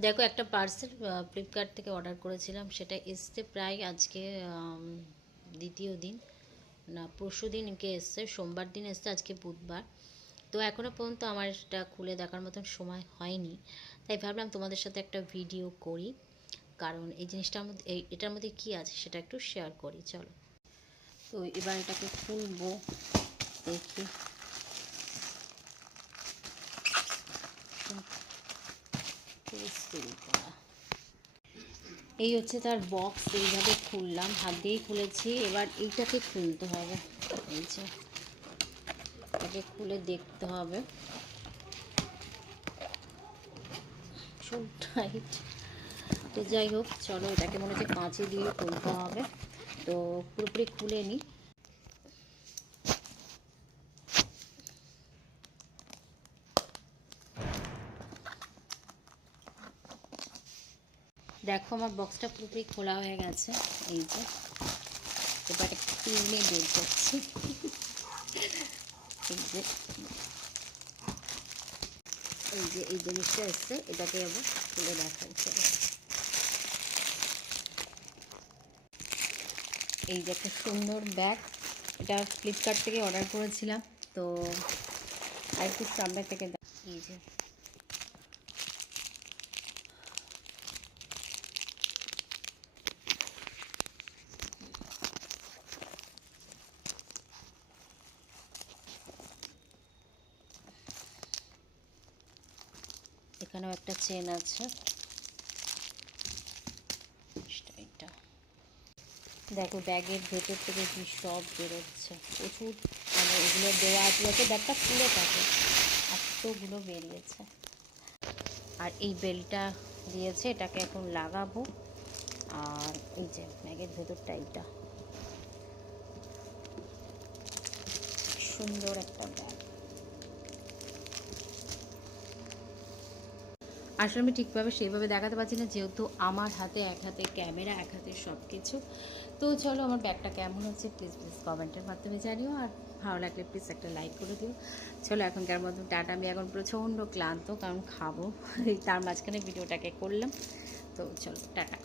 দেখো, একটা parcel Flipkart থেকে অর্ডার করেছিলাম, সেটা এসছে প্রায় আজকে দ্বিতীয় দিন, না পরশু দিনকে এসছে, সোমবার দিন এসছে, আজকে বুধবার। তো এখনও পর্যন্ত আমার এটা খুলে দেখার মতন সময় হয়নি, তাই ভাবলাম তোমাদের সাথে একটা ভিডিও করি, কারণ এই জিনিসটার মধ্যে এটার মধ্যে কী আছে সেটা একটু শেয়ার করি। চলো, তো এবার এটাকে খুলবো, দেখি। এই হচ্ছে তার বক্স, এইভাবে খুললাম, হাত দিয়েই খুলেছি। এবার এইটাকে খুলতে হবে, এই যে এটাকে খুলে দেখতে হবে। টাইট, তো যাই হোক, চলো এটাকে মনে হচ্ছে কাঁচি দিয়ে খুলতে হবে। তো পুরোপুরি খুলে নিই। দেখো, আমার বক্সটা পুরোপুরি খোলা হয়ে গেছে। এই যে এবার খুলে বের করছি। এই যে এই জিনিসটা এসছে, এটাকে আবার খুলে দেখাচ্ছে। এই যে একটা সুন্দর ব্যাগ, এটা ফ্লিপকার্ট থেকে অর্ডার করেছিলাম। তো আরেকটু সামনে থেকে এই যে এখানেও একটা চেন আছে। এটা দেখো, ব্যাগের ভেতর থেকে কি সব বেরোচ্ছে, প্রচুর, মানে এগুলো দেওয়া আছে যাতে ব্যাগটা খুলে থাকে, এতগুলো বেরিয়েছে। আর এই বেলটা দিয়েছে, এটাকে এখন লাগাবো। আর এই যে ব্যাগের ভেতরটা, এইটা সুন্দর একটা ব্যাগ। আসলে আমি ঠিকভাবে সেইভাবে দেখাতে পারছি না, যেহেতু আমার হাতে এক হাতে ক্যামেরা, এক হাতে সব কিছু। তো চলো, আমার ব্যাগটা কেমন হচ্ছে প্লিজ কমেন্টের মাধ্যমে জানিও, আর ভালো লাগলে প্লিজ একটা লাইক করে দিও। চলো, এখনকার মতো টাটা। আমি এখন প্রচণ্ড ক্লান্ত, কারণ খাবো, তার মাঝখানে ভিডিওটাকে করলাম। তো চলো, টাটা।